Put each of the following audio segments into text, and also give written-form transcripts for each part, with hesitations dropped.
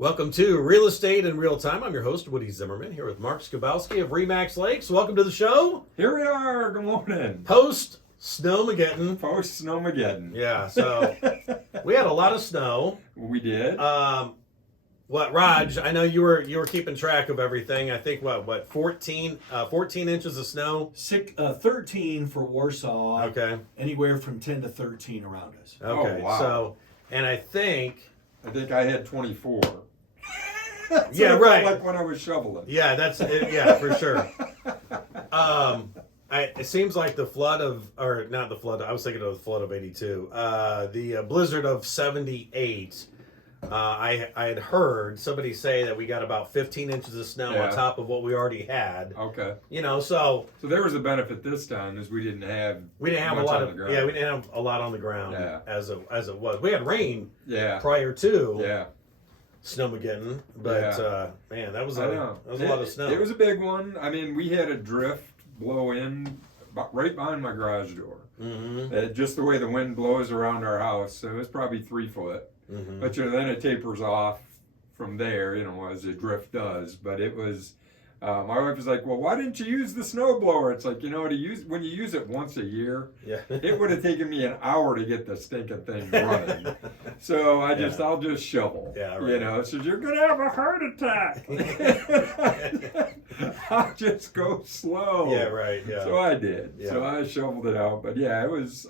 Welcome to Real Estate in Real Time. I'm your host, Woody Zimmerman, here with Mark Skabowski of Remax Lakes. Welcome to the show. Here we are. Good morning. Post Snowmageddon. Post Snowmageddon. Yeah, so we had a lot of snow. We did. Raj? I know you were keeping track of everything. I think 14 inches of snow. 13 for Warsaw. Okay. Anywhere from 10 to 13 around us. Okay. Oh, wow. So, and I think I had 24. Yeah, right. Like when I was shoveling. Yeah, that's it. Yeah, for sure. It seems like the flood not the flood. I was thinking of the flood of '82. The blizzard of '78. I had heard somebody say that we got about 15 inches of snow on top of what we already had. Okay. So there was a benefit this time is we didn't have a lot of we didn't have a lot on the ground as it was. We had rain prior to Snowmageddon, but man, that was a lot of snow. It was a big one. I mean, we had a drift blow in right behind my garage door. Mm-hmm. Just the way the wind blows around our house, so it was probably 3 foot. Mm-hmm. But then it tapers off from there, as a drift does. But it was, my wife was like, "Well, why didn't you use the snow blower?" It's like, when you use it once a year, it would have taken me an hour to get the stinking thing running. So I'll just shovel. Yeah, right. So you're gonna have a heart attack. I'll just go slow. Yeah, right. Yeah. So I did. Yeah. So I shoveled it out. But I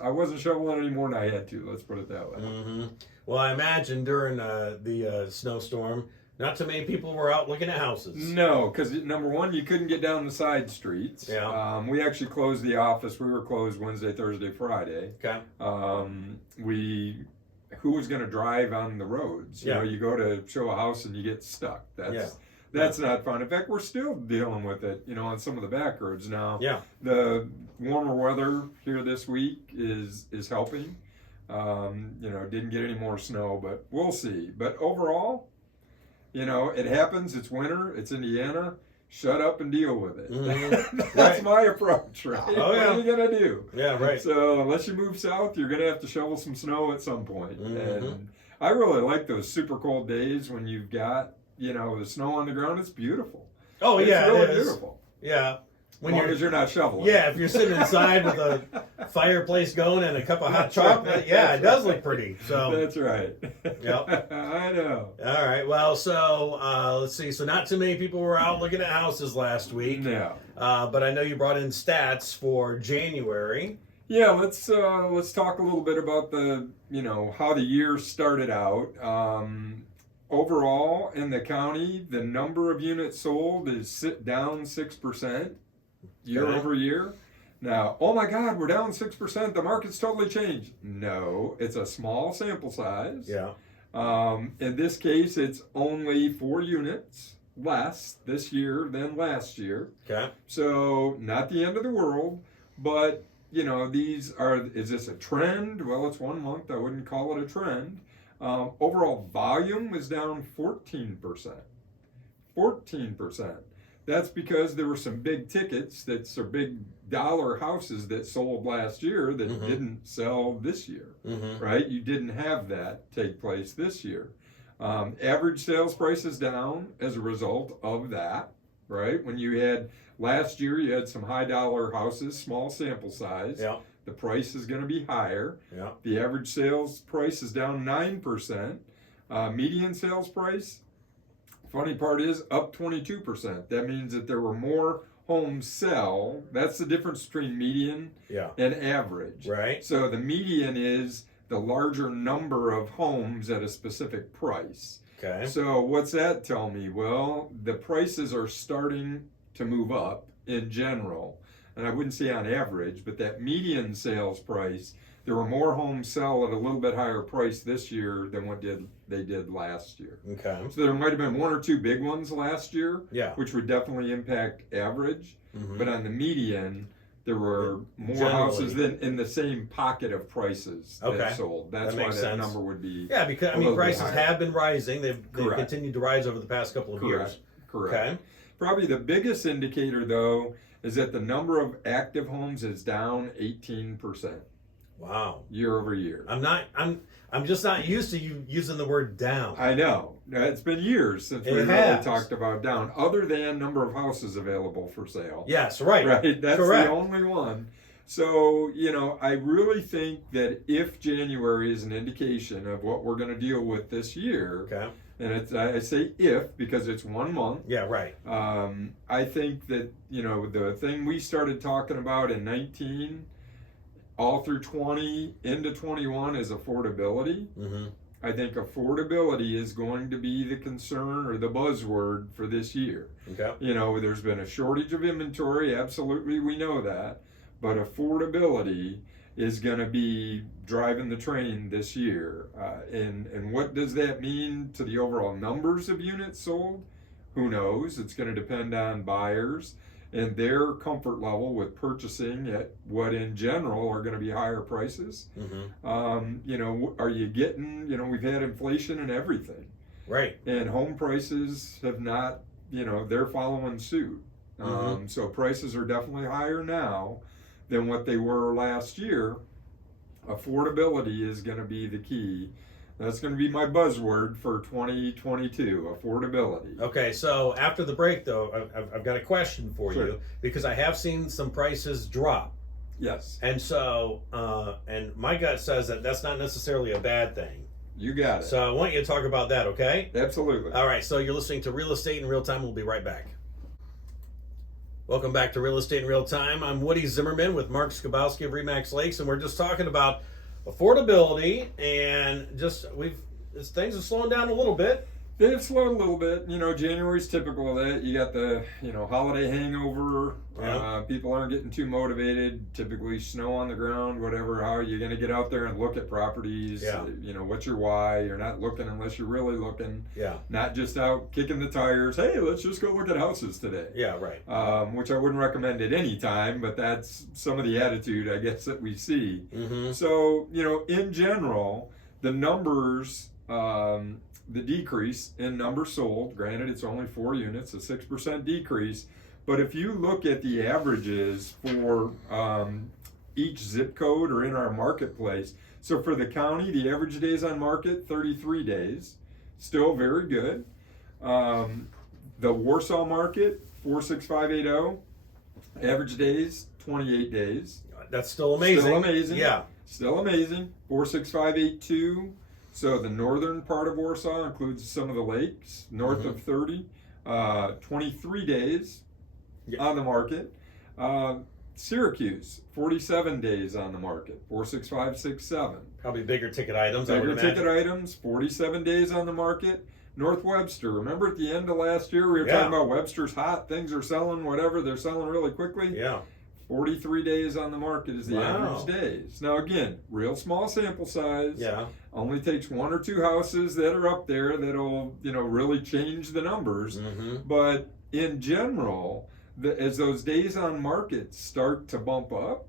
wasn't shoveling any more than I had to. Let's put it that way. Mm-hmm. Well, I imagine during the snowstorm, not too many people were out looking at houses. No, because number one, you couldn't get down the side streets. Yeah. We actually closed the office. We were closed Wednesday, Thursday, Friday. Okay. Who was going to drive on the roads? You go to show a house and you get stuck. That's not fun. In fact, we're still dealing with it, on some of the back roads now. Yeah. The warmer weather here this week is helping. Didn't get any more snow, but we'll see. But overall, it happens. It's winter. It's Indiana. Shut up and deal with it. Mm-hmm. That's my approach, right? Oh, yeah. What are you going to do? Yeah, right. So unless you move south, you're going to have to shovel some snow at some point. Mm-hmm. And I really like those super cold days when you've got, the snow on the ground. It's beautiful. Oh, it's really beautiful. Yeah. As long as you're not shoveling. Yeah, if you're sitting inside with a fireplace going and a cup of hot chocolate, it does look pretty. So that's right. Yep. I know. All right. Well, so let's see. So not too many people were out looking at houses last week. No. But I know you brought in stats for January. Yeah, let's talk a little bit about the how the year started out. Overall, in the county, the number of units sold is down 6%. Year over year. Now, oh my God, we're down 6%. The market's totally changed. No, it's a small sample size. Yeah. In this case, it's only 4 units less this year than last year. Okay. So not the end of the world, but is this a trend? Well, it's 1 month. I wouldn't call it a trend. Overall volume was down 14%. 14%. That's because there were some big tickets, big dollar houses that sold last year that didn't sell this year, right? You didn't have that take place this year. Average sales prices down as a result of that, right? When you had last year, you had some high dollar houses, small sample size. Yeah. The price is going to be higher. Yeah. The average sales price is down 9%. Median sales price, funny part is up 22%. That means that there were more homes sell. That's the difference between median and average. Right. So the median is the larger number of homes at a specific price. Okay. So what's that tell me? Well, the prices are starting to move up in general. And I wouldn't say on average, but that median sales price, there were more homes sell at a little bit higher price this year than what they did last year. Okay. So there might have been 1 or 2 big ones last year, which would definitely impact average. Mm-hmm. But on the median, there were more houses than in the same pocket of prices that sold. That's why that number would be because prices have been rising. They've continued to rise over the past couple of years. Correct. Okay. Probably the biggest indicator, though, is that the number of active homes is down 18%. Wow. year over year. I'm just not used to you using the word down. I know. It's been years since we It really has. talked about down, other than number of houses available for sale. Yes, right. Right, that's Correct. the only one. So, I really think that if January is an indication of what we're going to deal with this year, Okay. and I say if because it's 1 month, Yeah, right. I think that, the thing we started talking about in 19, all through 20, into 21 is affordability. Mm-hmm. I think affordability is going to be the concern or the buzzword for this year. Okay. There's been a shortage of inventory, absolutely, we know that, but affordability is going to be driving the train this year. And what does that mean to the overall numbers of units sold? Who knows? It's going to depend on buyers and their comfort level with purchasing at what in general are going to be higher prices. Mm-hmm. Are you getting, we've had inflation and everything. Right. And home prices have not, they're following suit. Mm-hmm. So prices are definitely higher now than what they were last year. Affordability is going to be the key. That's going to be my buzzword for 2022, affordability. Okay, so after the break, though, I've got a question for Sure. you because I have seen some prices drop. Yes, And so, and my gut says that that's not necessarily a bad thing. you got it. So I want you to talk about that, okay? Absolutely. All right, so you're listening to Real Estate in Real Time. We'll be right back. Welcome back to Real Estate in Real Time. I'm Woody Zimmerman with Mark Skabowski of Remax Lakes, and we're just talking about affordability and things are slowing down a little bit. They've slowed a little bit. January's typical of that. You got the, holiday hangover. Yeah. People aren't getting too motivated. Typically snow on the ground, whatever. How are you going to get out there and look at properties? Yeah. What's your why? You're not looking unless you're really looking. Yeah. Not just out kicking the tires. Hey, let's just go look at houses today. Yeah, right. Which I wouldn't recommend at any time, but that's some of the attitude, I guess, that we see. Mm-hmm. So, in general, the numbers, the decrease in numbers sold, granted it's only 4 units, a 6% decrease, but if you look at the averages for each zip code or in our marketplace, so for the county, the average days on market, 33 days, still very good. The Warsaw market, 46580, average days, 28 days. That's still amazing. Still amazing. Yeah. Still amazing. 46582. So the northern part of Warsaw includes some of the lakes, north of 30. 23 days on the market. Syracuse, 47 days on the market. 46567. Probably bigger ticket items, I would Bigger imagine. ticket items, 47 days on the market. North Webster, remember at the end of last year we were talking about Webster's hot, things are selling, whatever, they're selling really quickly. Yeah. 43 days on the market is the average days. Now again, real small sample size. Yeah. Only takes 1 or 2 houses that are up there that'll, really change the numbers. Mm-hmm. But in general, as those days on market start to bump up,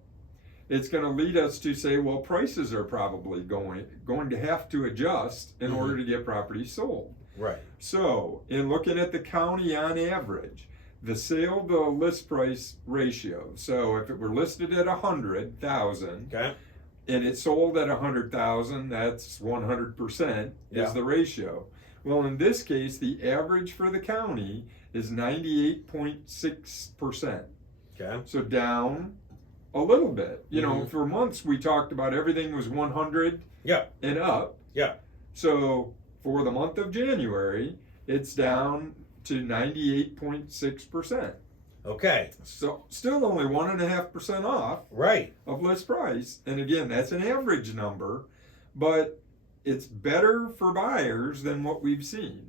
it's going to lead us to say, well, prices are probably going to have to adjust in order to get properties sold. Right. So, in looking at the county on average, the sale to list price ratio. So, if it were listed at 100,000, Okay. and it sold at 100,000, that's 100% is the ratio. Well, in this case, the average for the county is 98.6%. Okay. So down a little bit. For months we talked about everything was 100 and up. Yeah. So for the month of January, it's down to 98.6%. Okay. So still only 1.5% off Right. of list price. And again, that's an average number, but it's better for buyers than what we've seen.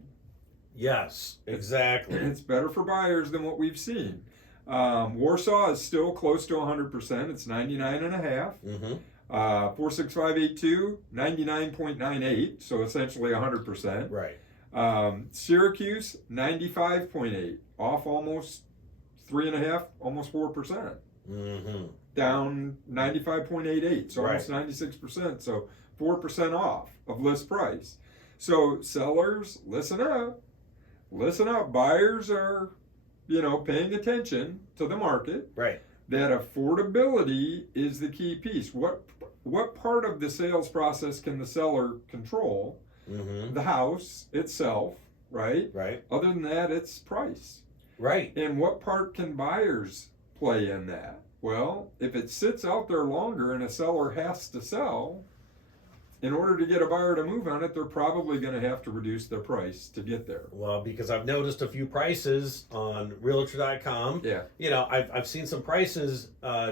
Yes, exactly. It's better for buyers than what we've seen. Warsaw is still close to 100%. It's 99.5. Mm-hmm. 46582, 99.98, so essentially 100%. Right. Syracuse, 95.8, off almost 3.5, almost 4%. Mm-hmm. Down 95.88, so Right. almost 96%, so 4% off of list price. So sellers, listen up. Listen up. Buyers are, paying attention to the market. Right. That affordability is the key piece. what part of the sales process can the seller control? Mm-hmm. The house itself, right? Right. Other than that, it's price. Right. And what part can buyers play in that? Well, if it sits out there longer and a seller has to sell, in order to get a buyer to move on it, they're probably going to have to reduce their price to get there. Well, because I've noticed a few prices on Realtor.com. Yeah. You know, I've seen some prices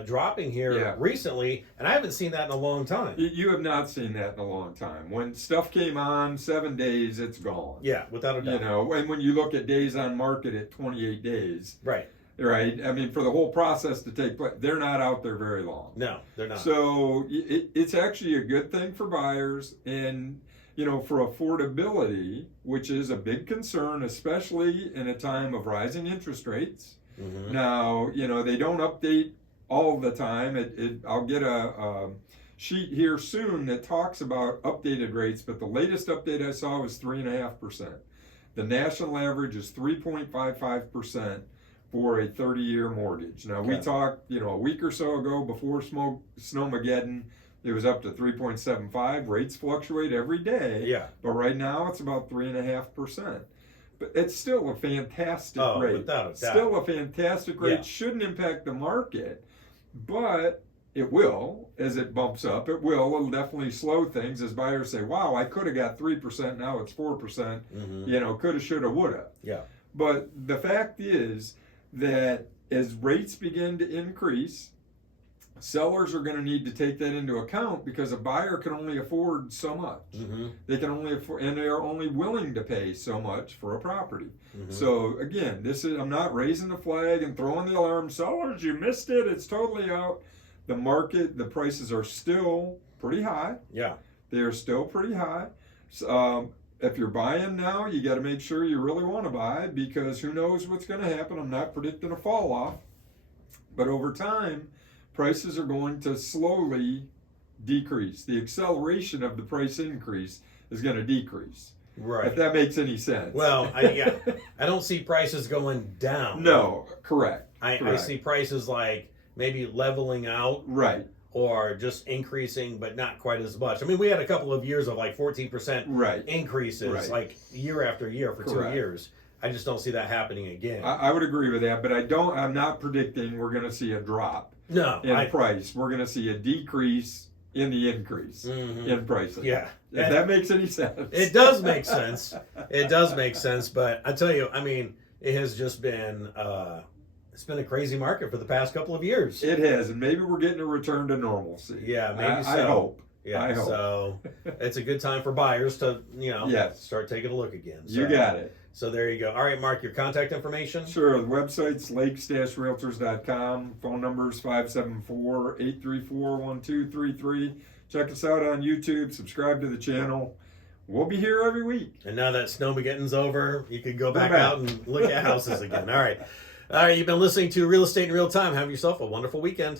dropping here Yeah. recently, and I haven't seen that in a long time. You have not seen that in a long time. When stuff came on, 7 days, it's gone. Yeah, without a doubt. You know, and when you look at days on market at 28 days, Right. right? I mean, for the whole process to take place, they're not out there very long. No, they're not. So it's actually a good thing for buyers, and you know, for affordability, which is a big concern, especially in a time of rising interest rates. Mm-hmm. Now, you know, they don't update all the time. I'll get a sheet here soon that talks about updated rates, but the latest update I saw was 3.5%. The national average is 3.55% for a 30-year mortgage. Now, we Okay. talked, you know, a week or so ago before Snowmageddon, it was up to 3.75. Rates fluctuate every day, Yeah. but right now it's about 3.5%. But it's still a fantastic Oh, rate. without a doubt. Still a fantastic rate. Yeah. Shouldn't impact the market, but it will as it bumps up. It will. It'll definitely slow things as buyers say, "Wow, I could have got 3%. Now it's 4%. Mm-hmm. You know, coulda, shoulda, woulda." Yeah. But the fact is that as rates begin to increase, sellers are going to need to take that into account because a buyer can only afford so much. Mm-hmm. They can only afford, and they are only willing to pay so much for a property. Mm-hmm. So again, I'm not raising the flag and throwing the alarm. Sellers, you missed it. It's totally out. The market, the prices are still pretty high. Yeah. They are still pretty high. So, if you're buying now, you got to make sure you really want to buy, because who knows what's going to happen. I'm not predicting a fall off, but over time, prices are going to slowly decrease. The acceleration of the price increase is going to decrease. Right. If that makes any sense. Well, I don't see prices going down. No, correct. I Correct. see prices like maybe leveling out Right, or just increasing, but not quite as much. I mean, we had a couple of years of like 14% right. increases, Right. like year after year for Correct. 2 years. I just don't see that happening again. I would agree with that, but I'm not predicting we're going to see a drop No. in price. We're going to see a decrease in the increase Mhm. in pricing. Yeah. If that makes any sense. It does make sense. It does make sense, but I tell you, I mean, it has just been it's been a crazy market for the past couple of years. It has, and maybe we're getting a return to normalcy. Yeah, maybe so. I hope. Yeah, I hope. So it's a good time for buyers to, Yes. start taking a look again. So, You got it. So there you go. All right, Mark, your contact information? Sure. The website's lakes-realtors.com. Phone number is 574-834-1233. Check us out on YouTube. Subscribe to the channel. We'll be here every week. And now that Snowmageddon's over, you could go back back. out and look at houses again. All right. All right, you've been listening to Real Estate in Real Time. Have yourself a wonderful weekend.